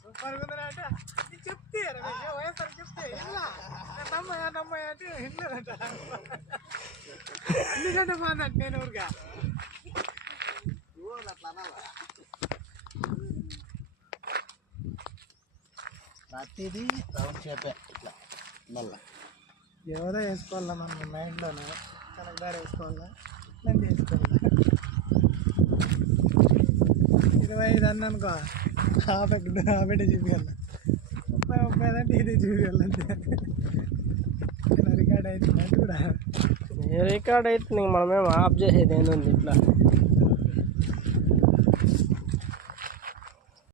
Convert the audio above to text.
super చెప్తే చెప్తే నమ్మయ్య అంటే ఎందుకంటే బాగుందంట నేను ఊరిగా ప్రతిదీ రౌండ్ షేపే ఇట్లా మళ్ళా ఎవరో వేసుకోవాలా మనం మైండ్లోనే కనకదారు వేసుకోవాలా నేను వేసుకోవాలా 25 అన్న అనుకో ఆపెట్టు చూపించాల 30 అంటే ఇది చూపించాలంటే రికార్డ్ అవుతుందంటే కూడా రికార్డ్ అయితే మనమేం ఆఫ్ చేసేది ఏంది ఇట్లా